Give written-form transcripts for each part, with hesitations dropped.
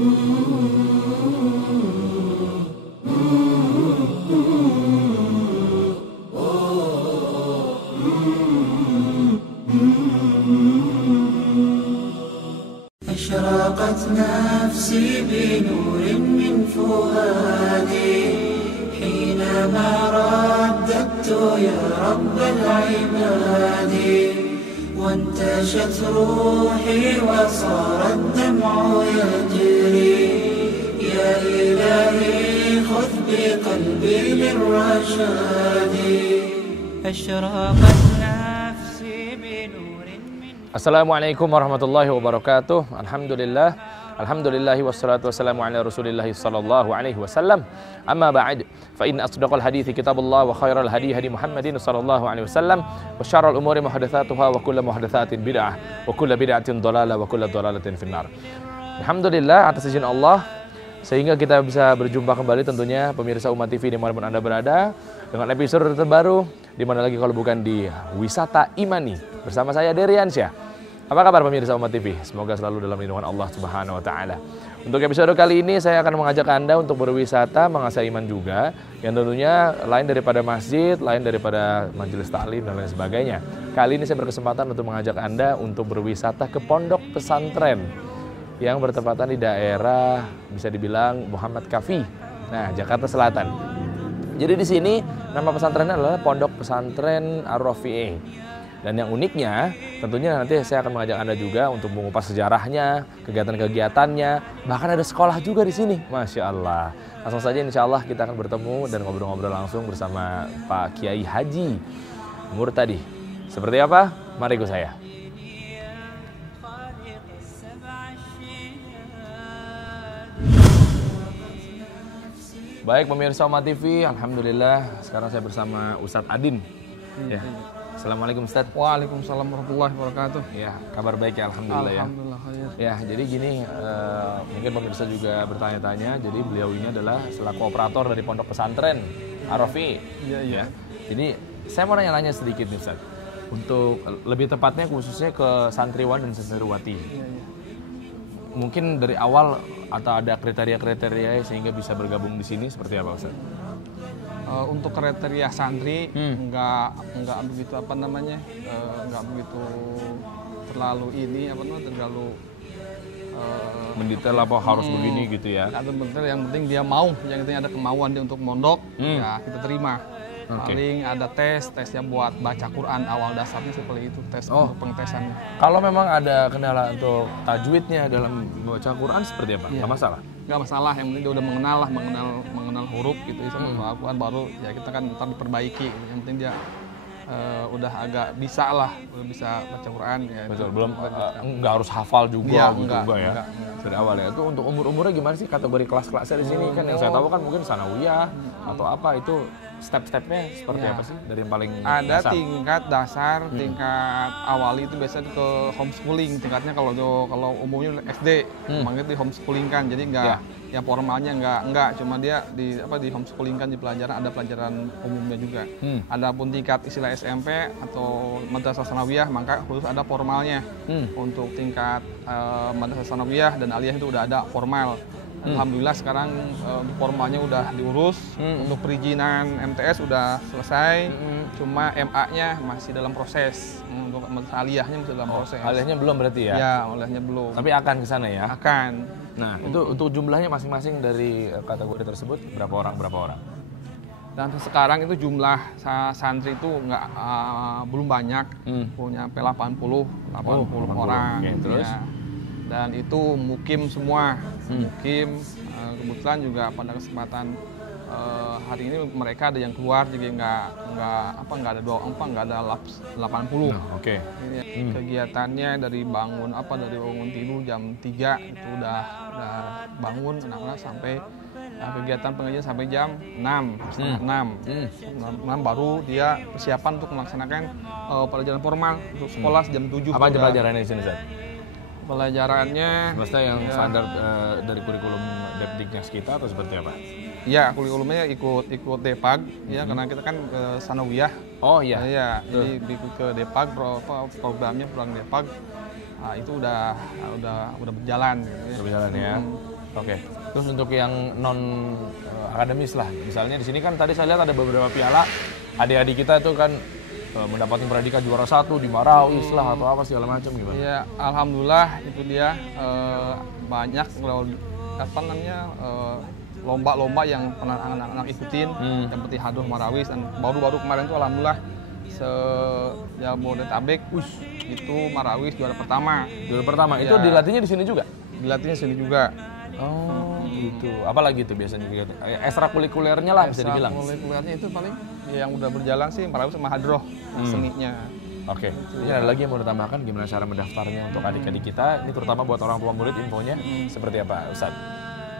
أشرقت نفسي بنور من فؤادي حينما رددت يا رب العباد وانتشت روحي وصار الدمع يجري يا إلهي خذ بقلبي للرشاد أشرقت نفسي بنور. Assalamualaikum warahmatullahi wabarakatuh. Alhamdulillahi wassalatu wassalamu ala rasulillahi sallallahu alaihi wasallam. Amma ba'd, fa inna asdaqal hadithi kitabullah wa khairal hadi Muhammadin sallallahu alaihi wasallam wa syarrul umuri muhdatsatuha wa kullu muhdatsatin bid'ah wa kullu bid'atin dhalalah wa kullu dhalalatin finnar. Alhamdulillah atas izin Allah sehingga kita bisa berjumpa kembali tentunya pemirsa Umat TV dimanapun Anda berada dengan episode terbaru di mana lagi kalau bukan di Wisata Imani bersama saya Deriansyah. Apa kabar pemirsa Umat TV? Semoga selalu dalam lindungan Allah Subhanahu wa taala. Untuk episode kali ini saya akan mengajak Anda untuk berwisata mengasah iman juga, yang tentunya lain daripada masjid, lain daripada majelis taklim dan lain sebagainya. Kali ini saya berkesempatan untuk mengajak Anda untuk berwisata ke pondok pesantren yang bertepatan di daerah bisa dibilang Muhammad Kafi. Nah, Jakarta Selatan. Jadi di sini nama pesantrennya adalah Pondok Pesantren Ar-Rafi'i. Dan yang uniknya tentunya nanti saya akan mengajak Anda juga untuk mengupas sejarahnya, kegiatan-kegiatannya, bahkan ada sekolah juga di sini. Masya Allah. Langsung saja insya Allah kita akan bertemu dan ngobrol-ngobrol langsung bersama Pak Kiai Haji Murtadi. Seperti apa? Mari ikut saya. Baik pemirsa Umat TV, alhamdulillah sekarang saya bersama Ustadz Adin. Ya. Assalamualaikum Ustadz. Waalaikumsalam warahmatullahi wabarakatuh. Ya, kabar baik ya alhamdulillah ya. Alhamdulillah Ya, jadi gini mungkin pemirsa juga bertanya-tanya. Jadi beliau ini adalah selaku operator dari Pondok Pesantren Ar-Rafi'i. Iya. Jadi saya mau nanya-nanya sedikit nih Ustadz. Untuk lebih tepatnya khususnya ke santriwan dan santriwati. Iya. Mungkin dari awal atau ada kriteria-kriteria sehingga bisa bergabung di sini seperti apa Ustaz? Untuk kriteria santri nggak begitu nggak begitu terlalu terlalu mendetail apa harus begini gitu ya? Atau betul, yang penting dia mau, yang penting ada kemauan dia untuk mondok, ya kita terima. Okay. Paling ada tesnya buat baca Quran awal dasarnya seperti itu untuk pengetesannya. Kalau memang ada kendala untuk tajwidnya dalam baca Quran seperti apa? Nggak masalah? Nggak masalah, yang penting dia udah mengenal huruf gitu, sama Al-Quran baru ya kita kan ntar diperbaiki. Yang penting dia udah agak bisa baca Quran ya. Betul, belum nggak harus hafal juga enggak. Dari awal ya. Itu untuk umurnya gimana sih kategori kelas-kelasnya di sini kan yang saya tahu kan mungkin sanawiyah atau apa itu step-stepnya seperti apa sih dari yang paling ada dasar? Tingkat dasar, tingkat awali itu biasanya ke homeschooling tingkatnya, kalau umumnya SD emang itu di homeschooling kan, jadi yang formalnya enggak cuma dia di homeschooling kan, di pelajaran ada pelajaran umumnya juga. Adapun tingkat istilah SMP atau madrasah sanawiyah maka khusus ada formalnya. Untuk tingkat madrasah sanawiyah dan aliyah itu udah ada formal. Alhamdulillah sekarang formalnya udah diurus. Untuk perizinan MTS udah selesai, cuma MA-nya masih dalam proses. Untuk aliyahnya masih dalam proses. Aliyahnya belum berarti ya? Ya, aliyahnya belum. Tapi akan ke sana ya? Akan. Nah, itu untuk jumlahnya masing-masing dari kategori tersebut berapa orang? Dan sekarang itu jumlah santri itu belum banyak, punya 80 orang. Okay, terus? Ya. Dan itu mukim semua, kebetulan juga pada kesempatan hari ini mereka ada yang keluar, jadi nggak ada 80. Oke. Kegiatannya dari bangun tidur jam 3 itu udah bangun anak-anak sampai kegiatan pengajian sampai jam 6 baru dia persiapan untuk melaksanakan pelajaran formal untuk sekolah jam 7. Apa aja pelajarannya di sini, Ustaz? Pelajarannya maksudnya yang standar dari kurikulum Depdiknas kita atau seperti apa? Ya, kurikulumnya ikut Depag ya, karena kita kan sanawiyah. Oh iya. Ya, jadi ikut ke Depag, programnya program Depag. Nah, itu udah berjalan gitu ya. Berjalan ya. Oke. Terus untuk yang non akademis lah, misalnya di sini kan tadi saya lihat ada beberapa piala, adik-adik kita itu kan mendapatkan predikat juara 1 di Marawis lah atau apa segala macam gimana? Iya, alhamdulillah itu dia banyak apa namanya lomba-lomba yang pernah anak-anak ikutin, seperti Hadroh Marawis, dan baru-baru kemarin itu alhamdulillah Jabodetabek itu Marawis juara pertama. Juara pertama itu Ya. dilatihnya di sini juga? Dilatihnya sini juga. Oh, gitu. Apalagi itu biasanya juga ekstrakurikulernya lah bisa dibilang. Ekstrakurikulernya itu paling yang udah berjalan sih Marawis sama Hadroh seninya. Oke. Ini ada lagi yang mau ditambahkan gimana cara mendaftarnya untuk adik-adik kita? Ini terutama buat orang tua murid infonya seperti apa, Ustaz?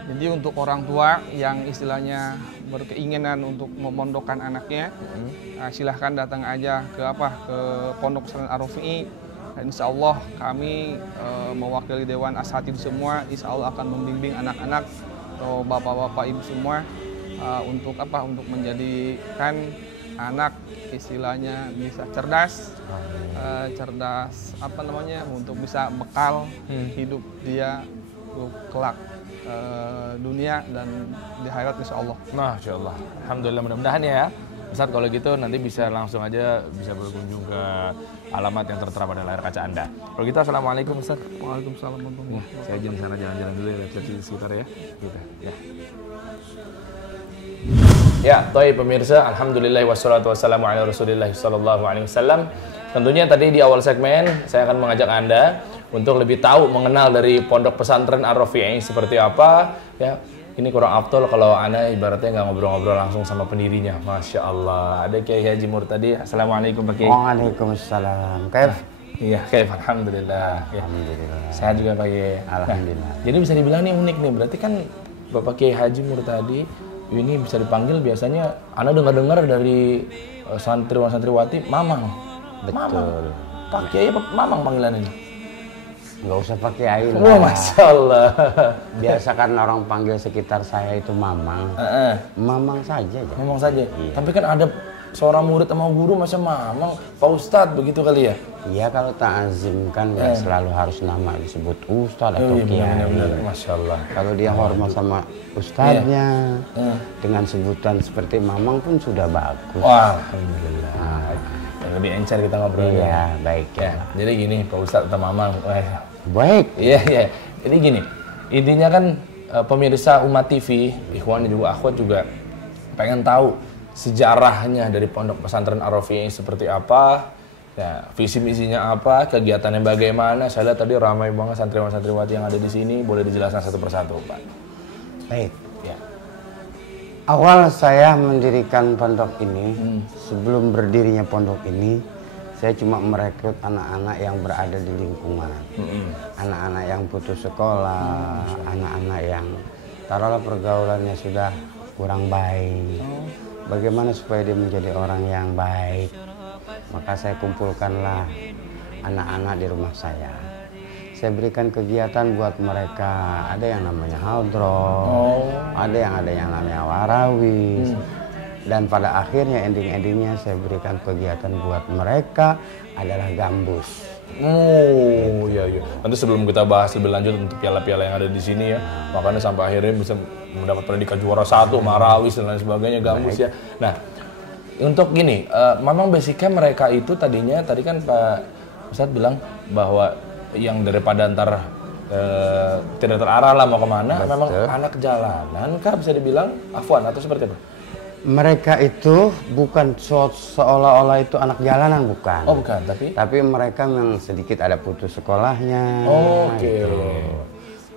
Jadi untuk orang tua yang istilahnya berkeinginan untuk memondokkan anaknya, silahkan datang aja ke Pondok Pesantren Ar-Rafi'i. Dan insya Allah kami mewakili Dewan Asatidz semua, insya Allah akan membimbing anak-anak atau bapak-bapak ibu semua untuk menjadikan anak istilahnya bisa cerdas untuk bisa bekal hidup dia untuk kelak dunia dan di akhirat insya Allah. Masya Allah. Alhamdulillah, mudah-mudahan ya Ustaz kalau gitu nanti bisa langsung aja bisa berkunjung ke alamat yang tertera pada layar kaca Anda. Kalau gitu assalamualaikum Ustaz. Waalaikumsalam warahmatullahi wabarakatuh. Saya izin sana jalan-jalan dulu ya, lihat di sekitar ya. Gitu ya. Ya, toy pemirsa, alhamdulillah wassalatu wassalamu ala Rasulillah sallallahu alaihi wasallam. Tentunya tadi di awal segmen saya akan mengajak Anda untuk lebih tahu mengenal dari Pondok Pesantren Ar-Rafi'i seperti apa ya. Ini kurang afdol kalau Ana ibaratnya nggak ngobrol-ngobrol langsung sama pendirinya. Masya Allah. Ada Kiai Haji Murtadi. Assalamualaikum Pak Kiai. Waalaikumsalam. Kaif? Iya, Kaif. Alhamdulillah. Alhamdulillah. Sehat juga Pak Kiai. Alhamdulillah. Nah, jadi bisa dibilang nih unik nih. Berarti kan Bapak Kiai Haji Murtadi ini bisa dipanggil biasanya Ana dengar-dengar dari santriwan-santriwati Mamang. Betul. Mamang. Pak Kiai apa Mamang panggilan ini? Nggak usah pakai air. Oh, Masya Allah. Biasa kan orang panggil sekitar saya itu Mamang. Mamang saja. Ngomong saja. Iya. Tapi kan ada seorang murid sama guru masa Mamang, Pak Ustadz begitu kali ya? Iya, kalau ta'azim kan nggak selalu harus nama disebut Ustadz atau iya, Kiai. benar-benar. Masya Allah. Kalau dia hormat sama Ustadznya, dengan sebutan seperti Mamang pun sudah bagus. Wah, Alhamdulillah. Yang lebih encer kita ngobrolnya. Iya, baik Ya, jadi gini Pak Ustadz atau Mamang. Baik. Iya. Jadi gini, intinya kan pemirsa Umat TV, ikhwan juga akhwat juga pengen tahu sejarahnya dari Pondok Pesantren Ar-Rafi'i seperti apa, ya, visi misinya apa, kegiatannya bagaimana. Saya lihat tadi ramai banget santriwan-santriwati yang ada di sini. Boleh dijelaskan satu persatu, Pak? Baik. Ya. Awal saya mendirikan pondok ini, sebelum berdirinya pondok ini, saya cuma merekrut anak-anak yang berada di lingkungan. Anak-anak yang putus sekolah, anak-anak yang taruhlah pergaulannya sudah kurang baik. Bagaimana supaya dia menjadi orang yang baik? Maka saya kumpulkanlah anak-anak di rumah saya. Saya berikan kegiatan buat mereka. Ada yang namanya hadroh, ada yang namanya warawis. Dan pada akhirnya ending-endingnya saya berikan kegiatan buat mereka adalah gambus. Oh iya. Nanti sebelum kita bahas lebih lanjut untuk piala-piala yang ada di sini ya, makanya sampai akhirnya bisa mendapat predikat juara 1, Marawis dan lain sebagainya, gambus ya. Nah, untuk gini, memang basicnya mereka itu tadi kan Pak Ustadz bilang bahwa yang daripada ntar tidak terarah lah mau kemana, memang anak jalanan kah bisa dibilang, Afwan atau seperti apa? Mereka itu bukan seolah-olah itu anak jalanan, bukan. Oh bukan, tapi mereka memang sedikit ada putus sekolahnya. Oke. Gitu.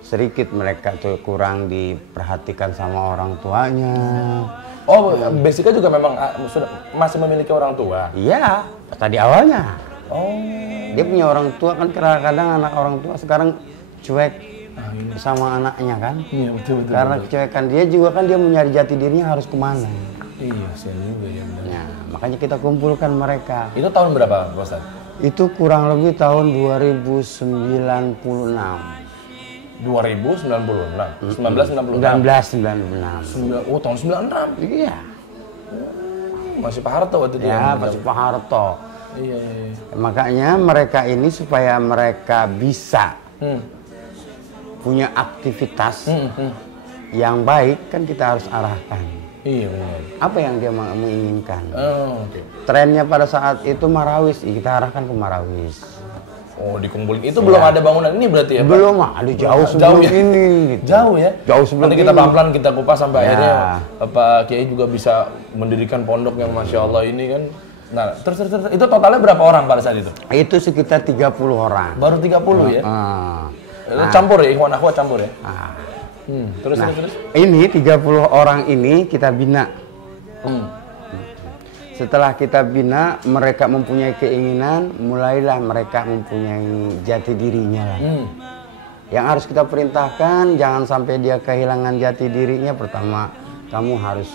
Sedikit mereka tuh kurang diperhatikan sama orang tuanya. Oh, basicnya juga memang sudah masih memiliki orang tua. Iya, tadi awalnya. Oh. Dia punya orang tua kan, kadang-kadang anak orang tua sekarang cuek sama anaknya kan. Iya, betul. Karena kecuekan dia juga kan, dia mencari jati dirinya harus kemana. Iya, saya juga ya benar. Nah, makanya kita kumpulkan mereka. Itu tahun berapa, Pak Ustadz? Itu kurang lebih tahun 2096. 1996. 1996. Oh, tahun 96. Iya. Masih Pak Harto waktu itu. Ya, masih Pak Harto. Iya. Makanya mereka ini supaya mereka bisa punya aktivitas yang baik kan kita harus arahkan. Iya benar. Apa yang dia menginginkan. Oke. Trennya pada saat itu Marawis, kita arahkan ke Marawis. Oh, di Kumbulin itu belum ada bangunan ini berarti ya, Pak? Belum, ada jauh sebelum ya? ini. Gitu. Jauh ya? Jauh sebelum Nanti kita ini. pelan-pelan kita kupas sampai Ya. akhirnya Pak Kiai juga bisa mendirikan pondok yang Masya Allah ini kan. Nah, terus itu totalnya berapa orang pada saat itu? Itu sekitar 30 orang. Baru 30 ya? Nah, Campur ya, ikhwan akhwat campur ya? nah. Terus. Ini 30 orang ini kita bina. Setelah kita bina, mereka mempunyai keinginan, mulailah mereka mempunyai jati dirinya lah. Yang harus kita perintahkan, jangan sampai dia kehilangan jati dirinya. Pertama, kamu harus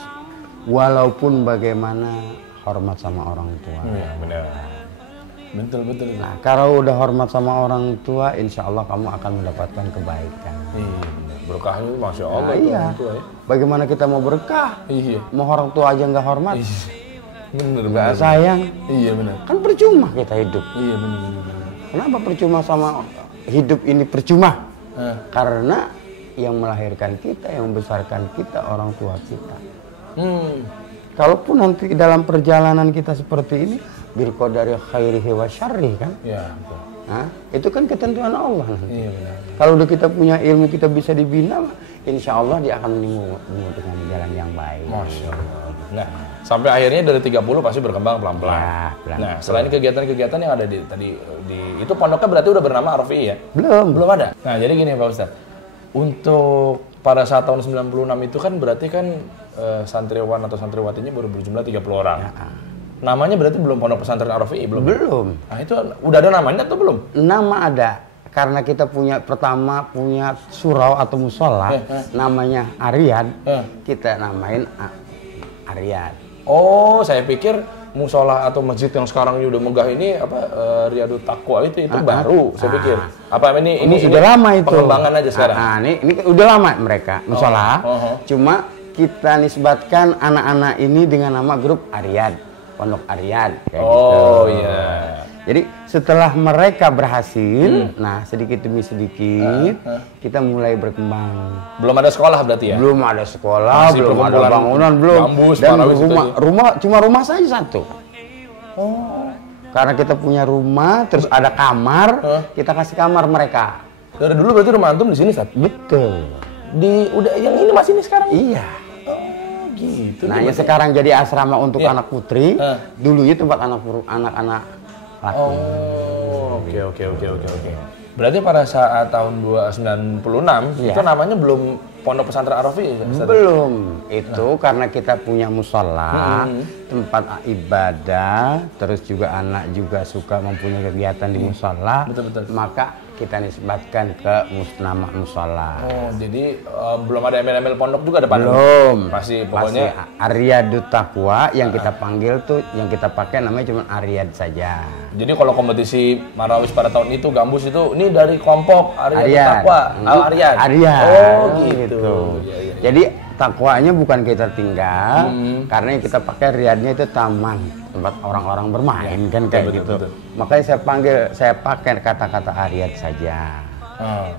walaupun bagaimana hormat sama orang tua. Iya, benar. Betul. Nah, kalau udah hormat sama orang tua, insya Allah kamu akan mendapatkan kebaikan. Iya, berkahnya Masya Allah. Nah, tuh iya. orang tua ya. Bagaimana kita mau berkah? Iya. Mau orang tua aja nggak hormat, Bener. nggak sayang, Iya benar. kan percuma kita hidup. Iya benar. Kenapa percuma sama hidup ini percuma? Hah. Karena yang melahirkan kita, yang membesarkan kita, orang tua kita. Kalaupun nanti dalam perjalanan kita seperti ini, bil qadari khairihi wa syarrihi kan? Iya, betul. Nah, itu kan ketentuan Allah nanti. Iya benar. Kalau udah kita punya ilmu, kita bisa dibina, insya Allah dia akan menemu dengan jalan yang baik. Masya Allah. Nah, sampai akhirnya dari 30 pasti berkembang pelan-pelan. Ya, pelan-pelan. Nah, selain kegiatan-kegiatan yang ada di itu pondoknya berarti udah bernama RFI ya? Belum. Ada. Nah, jadi gini Pak Ustadz. Untuk pada saat tahun 96 itu kan berarti kan santriwan atau santriwatinya baru berjumlah 30 orang. Ya. Namanya berarti belum Pondok Pesantren RFI belum? Belum. Nah, itu udah ada namanya atau belum? Nama ada. Karena kita pertama punya surau atau musola, namanya Ariyad, kita namain Ariyad. Oh, saya pikir musola atau masjid yang sekarang udah megah ini Riyadut Taqwa itu baru saya pikir. Apa ini sudah lama itu. Pengembangan aja sekarang. Ini udah lama mereka musola. Cuma kita nisbatkan anak-anak ini dengan nama grup Ariyad, Pondok Ariyad kayak gitu. Iya. Jadi setelah mereka berhasil, nah sedikit demi sedikit kita mulai berkembang. Belum ada sekolah berarti ya? Belum ada sekolah, Masih belum ada bangunan, belum. Bambus, Dan rumah cuma rumah saja satu. Karena kita punya rumah, terus ada kamar, kita kasih kamar mereka. Dari dulu berarti rumah antum di sini, Ustaz? Betul. Udah yang ini masih ini sekarang? Iya. Oh, gitu. Nah, yang sekarang jadi asrama untuk anak putri, dulunya tempat anak-anak laki. Oh, oke. Berarti pada saat tahun 96 itu namanya belum Pondok Pesantren RFI ya, Ustaz? Belum. Itu karena kita punya musola, tempat ibadah, terus juga anak juga suka mempunyai kegiatan di musola. Betul. Maka kita nisbatkan ke nama musola. Oh, jadi belum ada embel-embel pondok juga depan? Belum. Masih pokoknya Ariyadut Taqwa yang kita panggil tuh, yang kita pakai namanya cuma Ariyad saja. Jadi kalau kompetisi Marawis pada tahun itu, Gambus itu, ini dari kelompok Ariyadut Taqwa, Ariyad. Oh, gitu. Ya. Jadi takwanya bukan kita tinggal, karena yang kita pakai Riyadnya itu taman, tempat orang-orang bermain kan kayak gitu. Betul. Makanya saya pakai kata-kata Ariyad saja.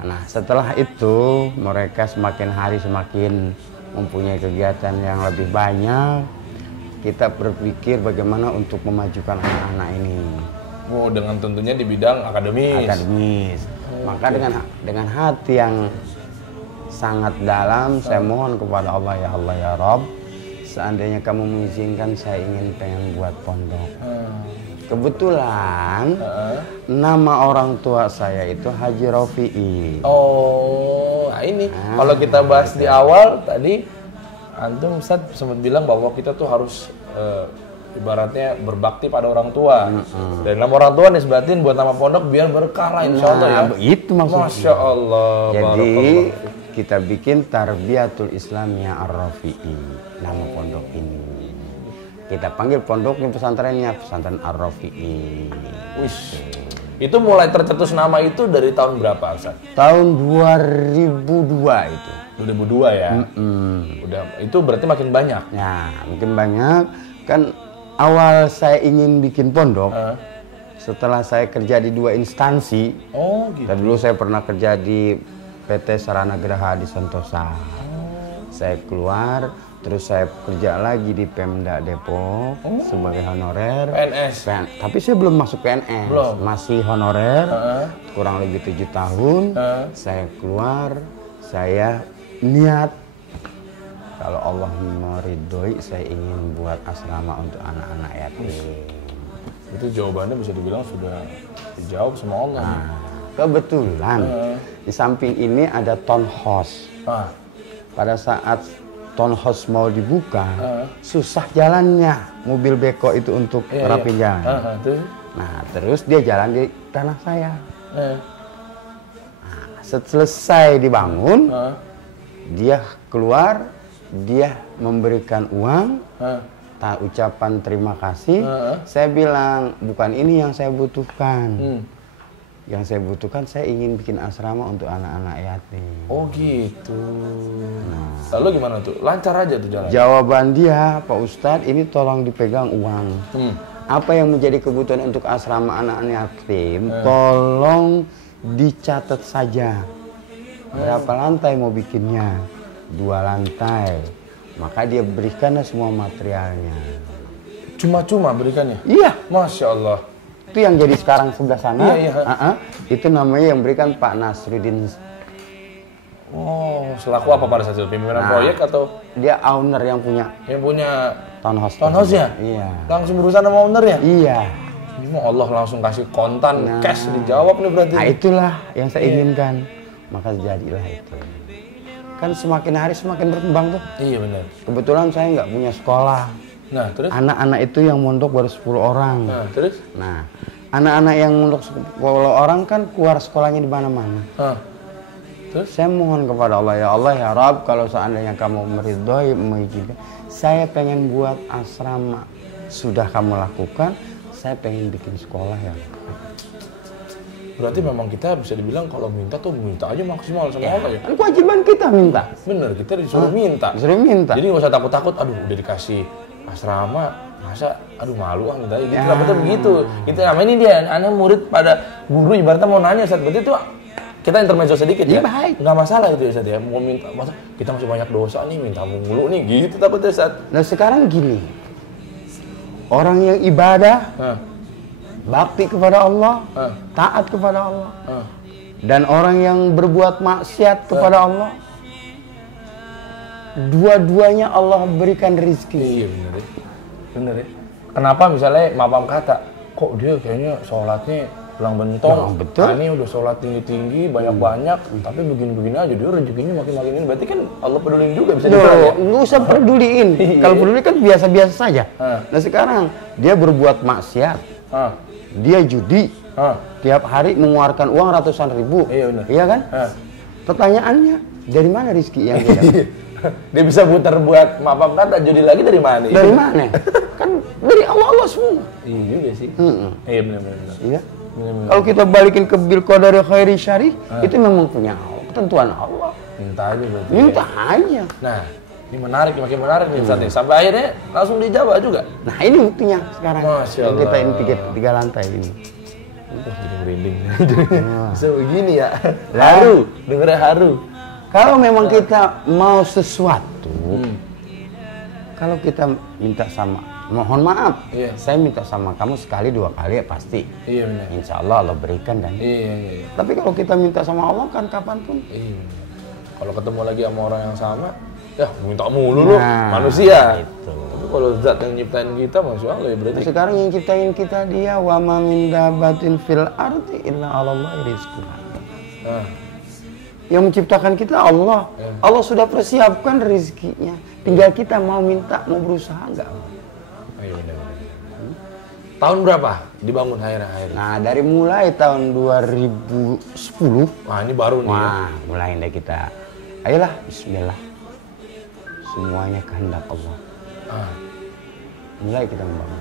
Nah, setelah itu mereka semakin hari semakin mempunyai kegiatan yang lebih banyak. Kita berpikir bagaimana untuk memajukan anak-anak ini. Oh, dengan tentunya di bidang akademis. Maka dengan hati yang sangat dalam, saya mohon kepada Allah ya Rabb, seandainya kamu mengizinkan, saya pengen buat pondok. Kebetulan nama orang tua saya itu Haji Rofi'i. Oh, nah ini kalau kita bahas di awal tadi, antum Ustaz sempat bilang bahwa kita tuh harus ibaratnya berbakti pada orang tua. Dan nama orang tua nisbatin buat nama pondok biar berkah lah insya Allah ya. Itu maksudnya. Masya Allah. Jadi kita bikin Tarbiyatul Islamiyah Ar-Rafi'i, nama pondok ini. Kita panggil pondoknya pesantrennya Pesantren Ar-Rafi'i. Wish. Itu mulai tercetus nama itu dari tahun berapa, Ustaz? Tahun 2002 itu. 2002 ya. Udah itu berarti makin banyak. Nah, makin banyak. Kan awal saya ingin bikin pondok. Setelah saya kerja di 2 instansi. Oh, gitu. Dan dulu saya pernah kerja di PT Sarana Geraha di Sentosa. Saya keluar, terus saya kerja lagi di Pemda Depok sebagai honorer. PNS. Tapi saya belum masuk PNS, Belum. masih honorer, kurang lebih 7 tahun. Saya keluar, saya niat kalau Allah meridhoi, saya ingin buat asrama untuk anak-anak yatim. Itu jawabannya bisa dibilang sudah dijawab sama Allah. Nah, kebetulan di samping ini ada townhouse. Pada saat townhouse mau dibuka, susah jalannya mobil beko itu untuk rapin jalan. Nah, terus dia jalan di tanah saya. Nah, selesai dibangun, dia keluar, dia memberikan uang, ucapan terima kasih. Saya bilang, bukan ini yang saya butuhkan. Yang saya butuhkan, saya ingin bikin asrama untuk anak-anak yatim. Oh gitu. Lalu gimana tuh? Lancar aja tuh jalan? Jawaban dia, Pak Ustadz, ini tolong dipegang uang. Apa yang menjadi kebutuhan untuk asrama anak-anak yatim, tolong dicatat saja. Berapa lantai mau bikinnya? 2 lantai. Maka dia berikanlah semua materialnya. Cuma-cuma berikannya? Iya. Masya Allah. Itu yang jadi sekarang sebelah sana. Iya. Itu namanya yang berikan Pak Nasruddin. Oh, selaku apa pada saat itu? Pimpinan proyek atau? Dia owner yang punya. Yang punya Townhouse. Townhouse-nya? Iya. Langsung berurusan sama ownernya? Iya. Ini mah Allah langsung kasih kontan, cash dijawab nih berarti. Nah, itulah yang saya inginkan. Maka jadilah itu. Kan semakin hari semakin berkembang tuh. Iya benar. Kebetulan saya nggak punya sekolah. Nah, terus? Anak-anak itu yang mondok baru 10 orang. Nah, terus? Nah, anak-anak yang mondok 10 orang kan keluar sekolahnya di mana-mana. Terus? Saya mohon kepada Allah, ya Allah, ya Rabb, kalau seandainya kamu meridhoi, mengizinkan, saya pengen buat asrama. Sudah kamu lakukan, saya pengen bikin sekolah ya. Berarti memang kita bisa dibilang kalau minta tuh minta aja maksimal sama Allah ya? Kan kewajiban kita minta. Bener, kita disuruh minta. Disuruh minta. Jadi nggak usah takut-takut, aduh udah dikasih asrama, masa aduh malu minta gitu. Ya. Betul begitu. Itu namanya ini dia, anak murid pada guru ibaratnya mau nanya saat berarti itu kita intermezzo sedikit ya. Baik. Nggak masalah itu ya Ustaz ya. Mau minta, masa kita masih banyak dosa nih, minta mulu nih gitu takutnya Ustaz. Nah sekarang gini, orang yang ibadah, bakti kepada Allah, taat kepada Allah, dan orang yang berbuat maksiat kepada Allah, dua-duanya Allah berikan rezeki. Iya bener ya. Bener ya. Kenapa misalnya mapam kata, kok dia kayaknya sholatnya pulang bentong, Ya, betul. Nah, ini udah sholat tinggi-tinggi, banyak-banyak, tapi begini-begini aja, dia rezekinya makin-makin ini, berarti kan Allah peduliin juga bisa dibilang ya? Nggak usah peduliin. Kalau peduli kan biasa-biasa saja. Nah sekarang dia berbuat maksiat, dia judi, tiap hari mengeluarkan uang ratusan ribu, Iya, benar. Iya kan? Pertanyaannya, dari mana rezeki yang dia dapat? Dia bisa putar buat mapam kata, judi lagi dari mana? Dari mana? Kan dari Allah semua. Iya juga sih. Iya benar-benar. Iya. Kalau kita balikin ke bil qadari khairi syari, itu memang punya Allah, ketentuan Allah. Minta aja berarti. Minta aja. Nah, ini menarik, makin menarik nih Ustaz nih. Sampai akhirnya langsung dijawab juga. Nah ini buktinya sekarang. Masya Yang kita Allah. ini tiga lantai ini. Jadi merinding. Bisa begini ya. Lah. Haru, dengernya haru. Kalau memang kita mau sesuatu, kalau kita minta sama, mohon maaf, Iya. saya minta sama kamu sekali 2 kali ya pasti. Iya benar. Insya Allah Allah berikan kan. Iya. Tapi kalau kita minta sama Allah kan kapanpun. Iya. Kalau ketemu lagi sama orang yang sama, ya minta mulu lu, Nah, manusia. itu. Tapi kalau zat yang nyiptain kita, Masya Allah ya berarti. Nah, sekarang yang ciptain kita dia wa ma min dabatin fil ardi illa 'alallahi rizquha. Nah, Yang menciptakan kita Allah. Ya. Allah sudah persiapkan rezekinya. Tinggal kita mau minta, mau berusaha enggak. iya benar. Tahun berapa dibangun akhirnya? Nah, dari mulai tahun 2010, Wah ini baru nih ya. wah, mulai deh kita. Ayolah, bismillah. Semuanya kehendak Allah. Mulai kita membangun.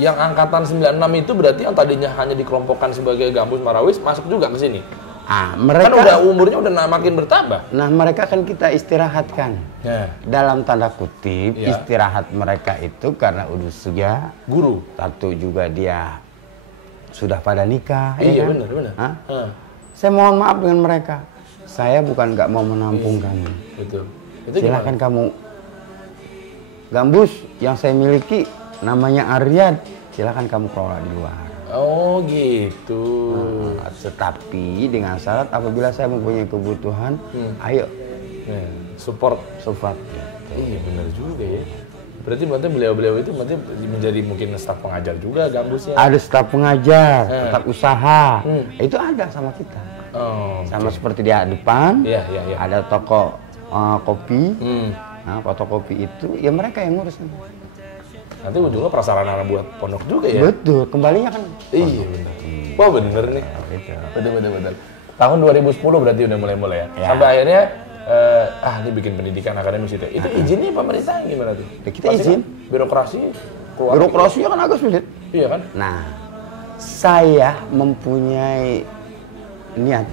Yang angkatan 96 itu berarti yang tadinya hanya dikelompokkan sebagai Gambus Marawis masuk juga ke sini. Mereka Kan udah umurnya udah makin bertambah. Nah, mereka kan kita istirahatkan. Ya. Dalam tanda kutip, Ya. istirahat mereka itu karena usia Guru. satu juga dia sudah pada nikah. Iya ya kan? benar. Hah? Saya mohon maaf dengan mereka. saya bukan nggak mau menampung kamu. Betul. Itu Silahkan kamu. Gambus yang saya miliki namanya Aryad. Silahkan kamu kelola di luar. Oh gitu. Tetapi dengan syarat apabila saya mempunyai kebutuhan, ayo Support. Iya benar juga ya. Berarti beliau-beliau itu menjadi mungkin staf pengajar juga Gambusnya. Ada staf pengajar, tetap usaha. Itu ada sama kita. Sama seperti di depan. Iya. Ada toko kopi. Nah, fotokopi itu ya mereka yang ngurus. Nanti ujungnya prasarana buat pondok juga ya. Betul, kembalinya kan. Iya benar. Wah bener nih. Betul. Tahun 2010 berarti udah mulai ya. Sampai akhirnya ini bikin pendidikan akademis itu. Itu izinnya pemerintah gimana tuh? Ya, kita izin. Kan birokrasi keluar. Birokrasinya kan agak sulit. Iya kan? Nah, saya mempunyai niat.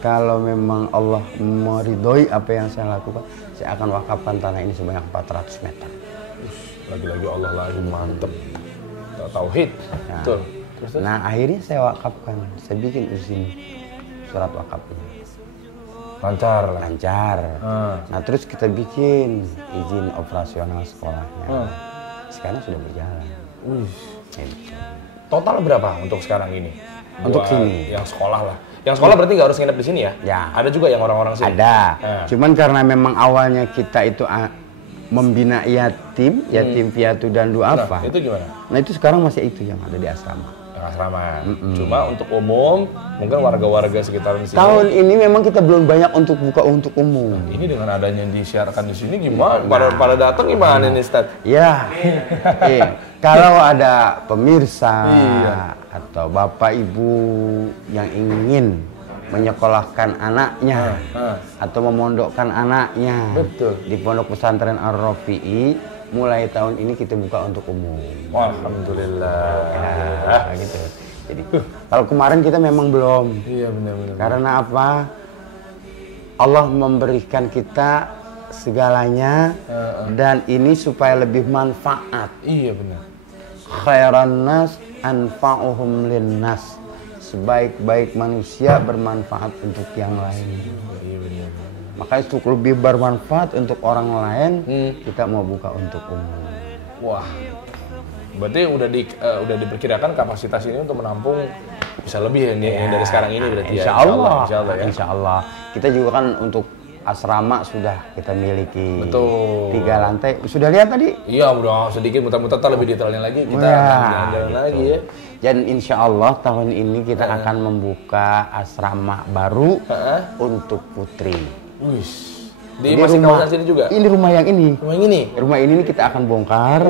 Kalau memang Allah meridhoi apa yang saya lakukan, saya akan wakafkan tanah ini sebanyak 400 meter. Lagi-lagi Allah lagi mantep. Tauhid. Nah, Betul. Terus? Nah, akhirnya saya wakafkan. Saya bikin izin surat wakafnya. Lancar. Nah, terus kita bikin izin operasional sekolahnya. Sekarang sudah berjalan. Total berapa untuk sekarang ini? Untuk sini. Yang sekolah lah. Yang sekolah berarti nggak harus nginep di sini ya? Ya. Ada juga yang orang-orang sini? Ada. Cuman karena memang awalnya kita itu membina yatim piatu dan duafa. Nah, itu gimana? Nah, itu sekarang masih itu yang ada di asrama. Asrama. Cuma untuk umum, mungkin warga-warga sekitar sini. Tahun ini memang kita belum banyak untuk buka untuk umum. Ini dengan adanya disiarkan di sini gimana? Pada datang gimana nih, Ustaz? Ya. Kalau ada pemirsa atau bapak ibu yang ingin menyekolahkan anaknya atau memondokkan anaknya di Pondok Pesantren Ar-Rafi'i, mulai tahun ini kita buka untuk umum. Alhamdulillah. Ya, gitu. Jadi kalau kemarin kita memang belum. Iya benar-benar. Karena apa? Allah memberikan kita segalanya dan ini supaya lebih manfaat. Iya benar. Khairan nas anfa'uhum linnas. Sebaik-baik manusia bermanfaat untuk yang lain. Iya benar. Makanya untuk lebih bermanfaat untuk orang lain, kita mau buka untuk umum. Wah. Berarti udah diperkirakan kapasitas ini untuk menampung bisa lebih ya, dari sekarang ini berarti insya ya. Allah. Ya. Insya Allah. Kita juga kan untuk asrama sudah kita miliki. Betul. 3 lantai. Sudah lihat tadi? Iya, udah sedikit muter-muter lebih detailnya lagi kita jalan-jalan lagi ya. Dan insya Allah tahun ini kita akan membuka asrama baru untuk putri. Wih. Di masih kawasan sini juga? Ini rumah yang ini. Rumah yang ini? Rumah ini kita akan bongkar.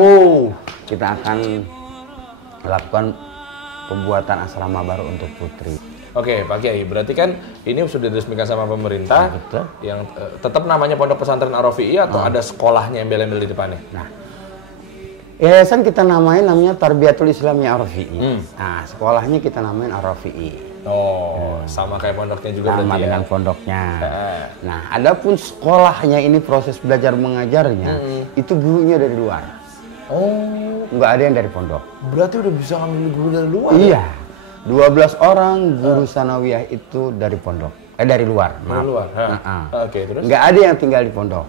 Kita akan melakukan pembuatan asrama baru untuk putri. Oke, Pak Kiai, berarti kan ini sudah diresmikan sama pemerintah, betul. Yang tetap namanya Pondok Pesantren Ar-Rafi'i atau ada sekolahnya embel-embel di depannya? Nah, yayasan kita namanya Tarbiyatul Islamiyah Ar-Rafi'i. Nah, sekolahnya kita namain Ar-Rafi'i. Sama kayak pondoknya juga sama berarti dengan pondoknya. Nah, adapun sekolahnya ini proses belajar mengajarnya itu gurunya dari luar. Nggak ada yang dari pondok. Berarti udah bisa ngambil guru dari luar? Iya. 12 orang guru sanawiyah itu dari pondok. Dari luar. Dari luar. Oke, terus? Nggak ada yang tinggal di pondok.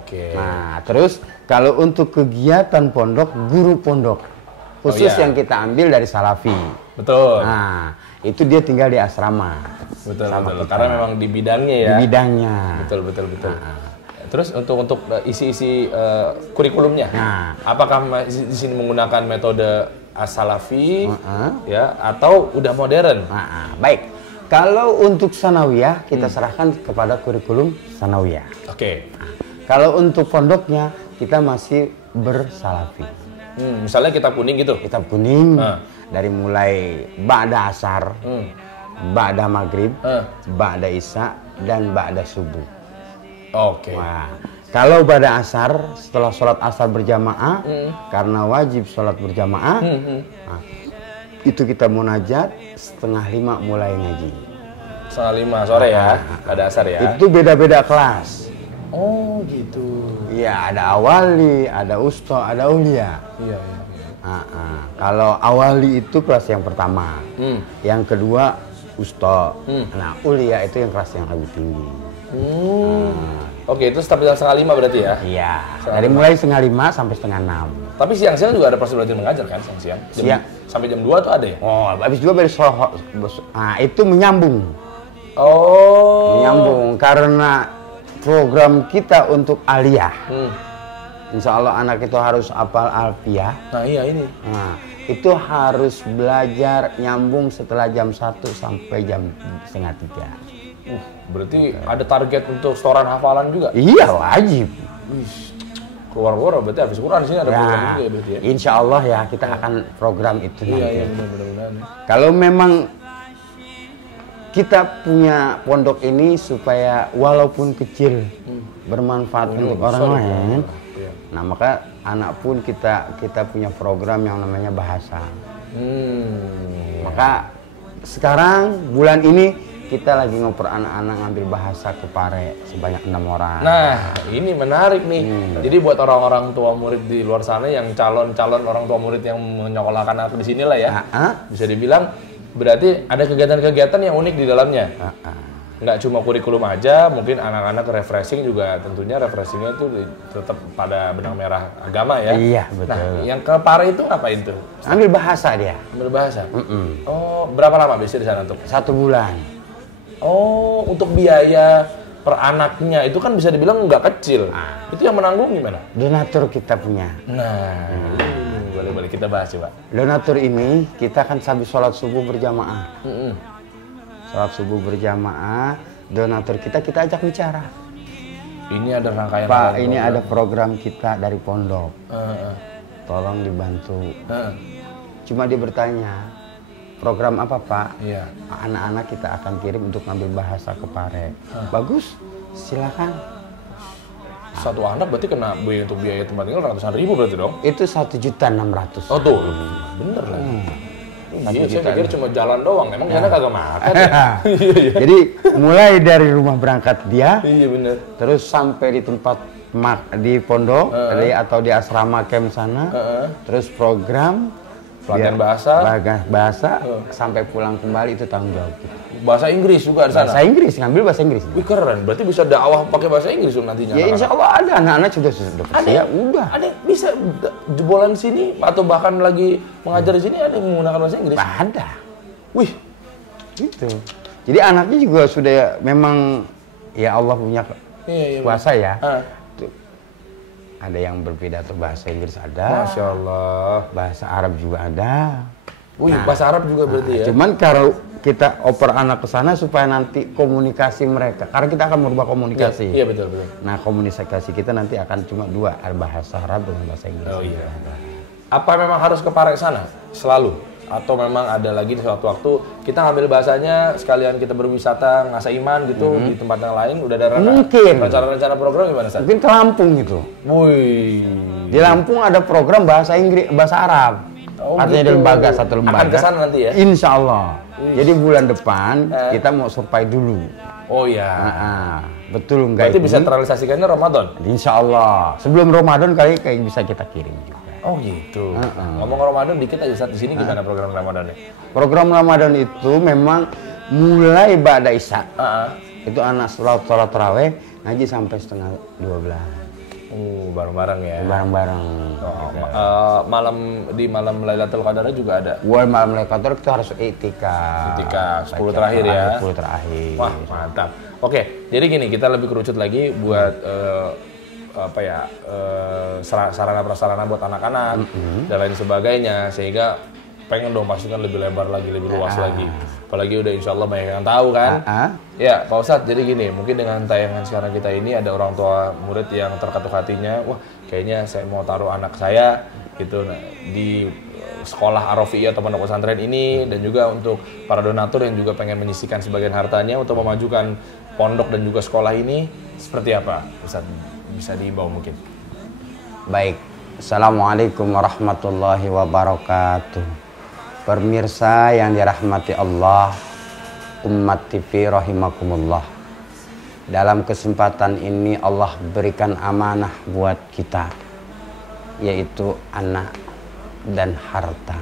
Oke. Nah, terus kalau untuk kegiatan pondok, guru pondok. Khusus yang kita ambil dari Salafi. Betul. Nah, itu dia tinggal di asrama. Betul. Karena memang di bidangnya ya. Di bidangnya. Betul. Terus untuk isi-isi kurikulumnya, apakah di sini menggunakan metode as-salafi ya atau udah modern? Baik. Kalau untuk sanawiyah kita serahkan kepada kurikulum sanawiyah. Oke. Kalau untuk pondoknya kita masih bersalafi. Misalnya kitab kuning gitu. Kitab kuning dari mulai ba'da asar, ba'da maghrib, ba'da isya dan ba'da subuh. Oke. Wah, kalau pada asar setelah sholat asar berjamaah, karena wajib sholat berjamaah, itu kita munajat 4:30 mulai ngaji. 4:30 sore ya, pada asar ya. Itu beda-beda kelas. Oh gitu. Iya, ada awali, ada usta, ada ulia. Iya. Kalau awali itu kelas yang pertama, yang kedua wusta. Nah, ulia itu yang kelas yang lebih tinggi. Oke, itu setiap jam 4:30 berarti ya? Iya. Dari mulai 5:30 sampai 5:30. Tapi siang-siang juga ada proses belajar mengajar kan, siang-siang? Siang. Sampai jam 2 tuh ada ya? Oh, habis juga nah, itu menyambung. Oh. Menyambung karena program kita untuk aliyah. Insya Allah anak itu harus hafal alfiyah. Nah iya ini. Nah, itu harus belajar nyambung setelah jam 1 sampai jam 2:30. Berarti ada target untuk setoran hafalan juga? Iya, wajib. Keluar-keluar berarti habis Quran sini ada program juga ya berarti ya? Insya Allah ya kita akan program itu nanti. Iya, benar-benar. Kalau memang kita punya pondok ini supaya walaupun kecil bermanfaat untuk orang lain. Nah, maka anak pun kita punya program yang namanya bahasa. Maka sekarang bulan ini kita lagi ngoper anak-anak ngambil bahasa ke Pare sebanyak 6 orang. Nah, ini menarik nih. Jadi buat orang-orang tua murid di luar sana yang calon-calon orang tua murid yang menyekolahkan anak di sini lah ya. Bisa dibilang berarti ada kegiatan-kegiatan yang unik di dalamnya. Nggak cuma kurikulum aja, mungkin anak-anak refreshing juga tentunya refreshingnya itu tetap pada benang merah agama ya. Iya, betul. Nah, yang ke Pare itu ngapain tuh? Ambil bahasa dia. Ambil bahasa? Oh, berapa lama bisa di sana tuh? 1 bulan. Oh, untuk biaya per anaknya itu kan bisa dibilang nggak kecil. Itu yang menanggung gimana? Donatur kita punya. Nah, boleh kita bahas coba. Donatur ini kita kan habis sholat subuh berjamaah. Sholat subuh berjamaah, donatur kita ajak bicara. Ini ada rangkaian. Pak, ini ada program kita dari pondok. Tolong dibantu. Cuma dia bertanya, program apa Pak? Iya. Anak-anak kita akan kirim untuk ngambil bahasa ke Pare. Bagus, silakan. Satu anak berarti kena untuk biaya tempat tinggal ratusan ribu berarti dong? Itu 1.600.000. Oh tuh, bener lah. Iya, saya pikir cuma jalan doang. Emang sana kagak makan ya? Jadi mulai dari rumah berangkat dia, iya bener. terus sampai di tempat di pondok atau di asrama camp sana, terus program pelatihan bahasa sampai pulang kembali itu tanggung jawab kita. Bahasa Inggris juga di sana? Bahasa Inggris, ngambil bahasa Inggris. Wih keren, berarti bisa dakwah pakai bahasa Inggris nantinya? Ya insya Allah ada, anak-anak sudah siap, udah. Ada bisa jebolan sini atau bahkan lagi mengajar di sini ada yang menggunakan bahasa Inggris? Ada. Wih, gitu. Jadi anaknya juga sudah memang ya Allah punya kuasa ya. Ada yang berpidato bahasa Inggris ada. Masya Allah. Bahasa Arab juga ada. Wih, bahasa Arab juga berarti ya? Cuman kalau kita oper anak ke sana supaya nanti komunikasi mereka, karena kita akan merubah komunikasi. Iya betul. Nah komunikasi kita nanti akan cuma 2, bahasa Arab dengan bahasa Inggris. Oh iya. Apa memang harus ke Pare sana selalu? Atau memang ada lagi di suatu waktu kita ngambil bahasanya sekalian kita berwisata ngasah iman gitu di tempat yang lain udah ada mungkin rencana program gimana San? Mungkin ke Lampung gitu. Wih. Di Lampung ada program bahasa Inggris, bahasa Arab. Artinya gitu. di satu lembaga. Akan kesana nanti ya? Insya Allah. Jadi bulan depan kita mau survei dulu. Oh iya. Betul enggak? Berarti bisa terrealisasikannya Ramadan? Insya Allah. Sebelum Ramadan kayak bisa kita kirim juga. Oh gitu. Ngomong Ramadan dikit aja saat di sini gimana program Ramadannya? Program Ramadan itu memang mulai ba'da Isya. Itu anak sholat tarawih ngaji sampai setengah 12. Bareng-bareng ya. Bareng-bareng. Malam Lailatul Qadarnya juga ada. Malam Lailatul Qadar kita harus iktikaf. 10 terakhir ya. 10 terakhir. Wah, mantap. Oke, jadi gini, kita lebih kerucut lagi buat sarana prasarana buat anak-anak dan lain sebagainya, sehingga pengen dong pastikan lebih lebar lagi, lebih luas lagi. Apalagi udah insya Allah banyak yang tahu kan. Ya Pak Ustadz, jadi gini, mungkin dengan tayangan sekarang kita ini ada orang tua murid yang terketuk hatinya, wah kayaknya saya mau taruh anak saya gitu di sekolah Arofiyah atau pondok pesantren ini, dan juga untuk para donatur yang juga pengen menyisihkan sebagian hartanya untuk memajukan pondok dan juga sekolah ini, seperti apa Ustadz? Bisa diimbau mungkin. Baik. Assalamualaikum warahmatullahi wabarakatuh. Pemirsa yang dirahmati Allah, umat TV rahimakumullah. Dalam kesempatan ini Allah berikan amanah buat kita, yaitu anak dan harta.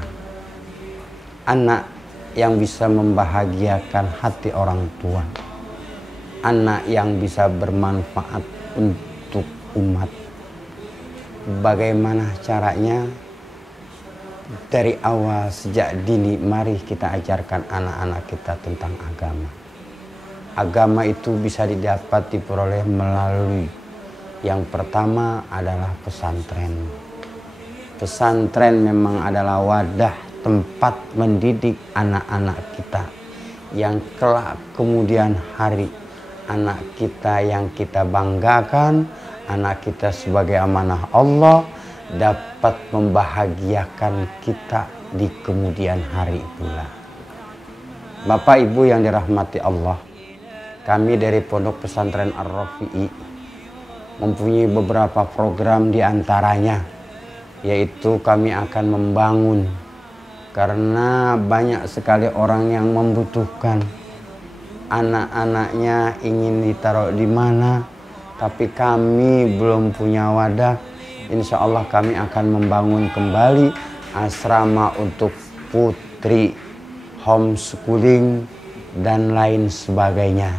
Anak yang bisa membahagiakan hati orang tua, anak yang bisa bermanfaat untuk umat. Bagaimana caranya? Dari awal sejak dini mari kita ajarkan anak-anak kita tentang agama. Agama itu bisa didapat diperoleh melalui yang pertama adalah pesantren. Pesantren memang adalah wadah tempat mendidik anak-anak kita yang kelak kemudian hari anak kita yang kita banggakan, anak kita sebagai amanah Allah dapat membahagiakan kita di kemudian hari pula. Bapak Ibu yang dirahmati Allah, kami dari Pondok Pesantren Ar-Rafi'i mempunyai beberapa program di antaranya, yaitu kami akan membangun karena banyak sekali orang yang membutuhkan. Anak-anaknya ingin ditaruh di mana, tapi kami belum punya wadah. Insya Allah kami akan membangun kembali asrama untuk putri, homeschooling, dan lain sebagainya.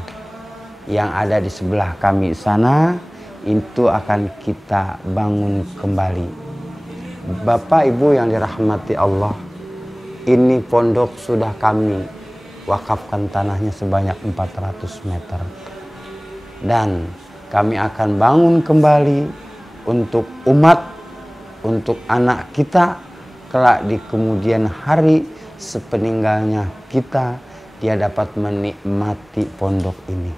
Yang ada di sebelah kami sana, itu akan kita bangun kembali. Bapak Ibu yang dirahmati Allah, ini pondok sudah kami wakafkan tanahnya sebanyak 400 meter. Dan kami akan bangun kembali untuk umat, untuk anak kita, kelak di kemudian hari sepeninggalnya kita, dia dapat menikmati pondok ini.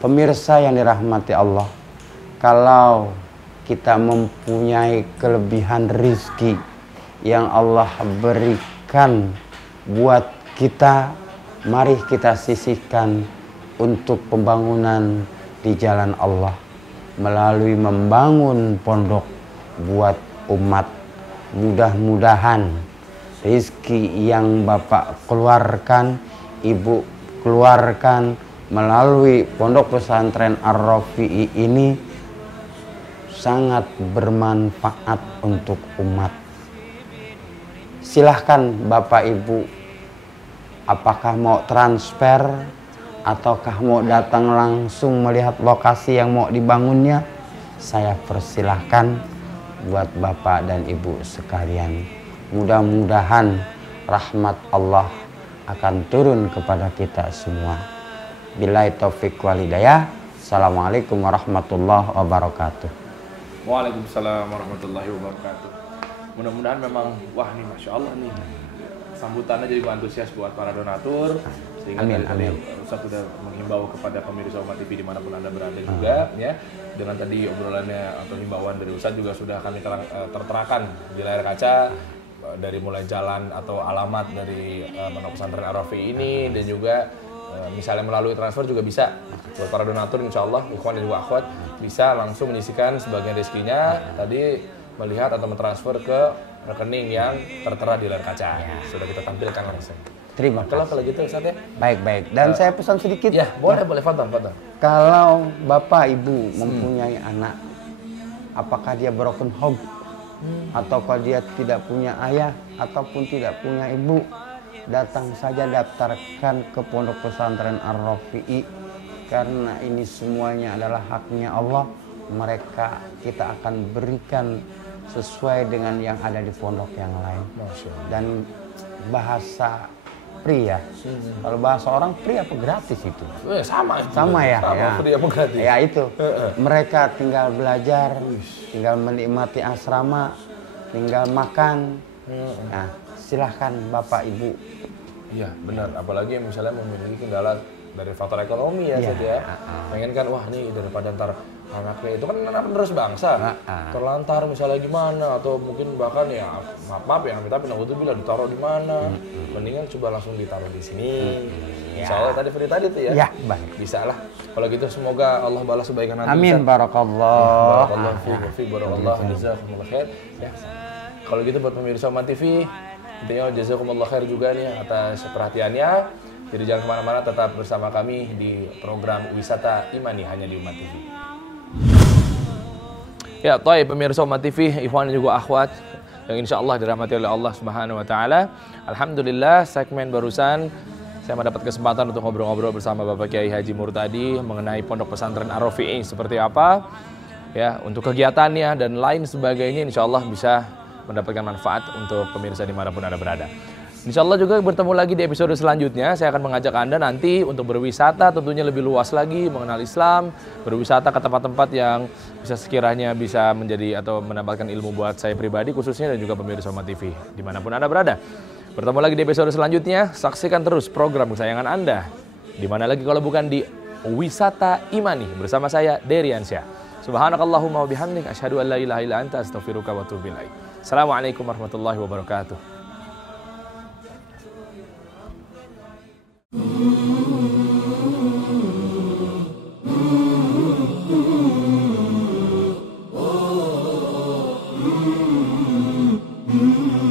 Pemirsa yang dirahmati Allah, kalau kita mempunyai kelebihan rizki yang Allah berikan buat kita, mari kita sisihkan untuk pembangunan di jalan Allah melalui membangun pondok buat umat. Mudah-mudahan rizki yang Bapak keluarkan, Ibu keluarkan melalui Pondok Pesantren Ar-Rafi'i ini sangat bermanfaat untuk umat. Silahkan Bapak Ibu, apakah mau transfer ataukah mau datang langsung melihat lokasi yang mau dibangunnya, saya persilahkan buat Bapak dan Ibu sekalian. Mudah-mudahan rahmat Allah akan turun kepada kita semua. Billahi taufiq wal hidayah. Assalamualaikum warahmatullahi wabarakatuh. Waalaikumsalam warahmatullahi wabarakatuh. Mudah-mudahan memang, wah nih Masya Allah nih, sambutannya jadi antusias buat para donatur. Sehingga amin. Ustaz sudah menghimbau kepada pemirsa Umat TV dimanapun Anda berada juga, ya. Dengan tadi obrolannya atau himbauan dari Ustaz juga sudah kami terterakan di layar kaca, dari mulai jalan atau alamat dari Pondok Pesantren Ar-Rafi'i ini, dan juga misalnya melalui transfer juga bisa buat para donatur, insya Allah ikhwan dan juga akhwat bisa langsung menyisikan sebagian rezekinya tadi melihat atau mentransfer ke rekening yang tertera di layar kaca. Sudah kita tampilkan langsung. Terima kasih. Kalau gitu Ustaz ya. Baik. Dan saya pesan sedikit. Ya, boleh, fadhal. Kalau Bapak Ibu mempunyai anak, apakah dia broken home, ataukah dia tidak punya ayah ataupun tidak punya ibu, datang saja daftarkan ke Pondok Pesantren Ar-Rafi'i, karena ini semuanya adalah haknya Allah. Kita akan berikan sesuai dengan yang ada di pondok yang lain. Dan bahasa free ya. Kalau bahasa orang free apa gratis itu? Sama ya. Free apa gratis? Ya itu. Mereka tinggal belajar, tinggal menikmati asrama, tinggal makan. Nah, silahkan Bapak Ibu. Iya benar, apalagi misalnya memiliki kendala dari faktor ekonomi ya, pengen kan, wah nih daripada ntar anaknya itu kan anak penerus bangsa, terlantar misalnya gimana, atau mungkin bahkan ya maaf ya, tapi naudzubillah ditaruh di mana, mendingan coba langsung ditaruh di sini. Insya Allah tadi tuh ya, baik. Bisa lah. Kalau gitu semoga Allah balas kebaikan nanti. Amin. Barakallah. Barakallah. Jazakumullah khair. Ya. Kalau gitu buat pemirsa Umat TV, intinya jazakumullah khair juga nih atas perhatiannya. Jadi jangan kemana-mana, tetap bersama kami di program Wisata Imani hanya di Umat TV. Ya, toy pemirsa Umat TV, ikhwan dan juga akhwat yang insya Allah dirahmati oleh Allah Subhanahu wa Ta'ala. Alhamdulillah, segmen barusan saya mendapat kesempatan untuk ngobrol-ngobrol bersama Bapak Kiai Haji Murtadi mengenai Pondok Pesantren Ar-Rafi'i seperti apa, ya, untuk kegiatannya dan lain sebagainya. Insya Allah bisa mendapatkan manfaat untuk pemirsa dimanapun Anda berada. Insya Allah juga bertemu lagi di episode selanjutnya. Saya akan mengajak Anda nanti untuk berwisata tentunya lebih luas lagi, mengenal Islam, berwisata ke tempat-tempat yang bisa sekiranya bisa menjadi atau mendapatkan ilmu buat saya pribadi khususnya dan juga pemirsa Homa TV dimanapun Anda berada. Bertemu lagi di episode selanjutnya. Saksikan terus program kesayangan Anda. Dimana lagi kalau bukan di Wisata Imani bersama saya Deriansyah. Subhanakallahumma wa bihamdik asyhadu an la ilaha illa anta astaghfiruka wa atubu ilaik. Assalamualaikum warahmatullahi wabarakatuh.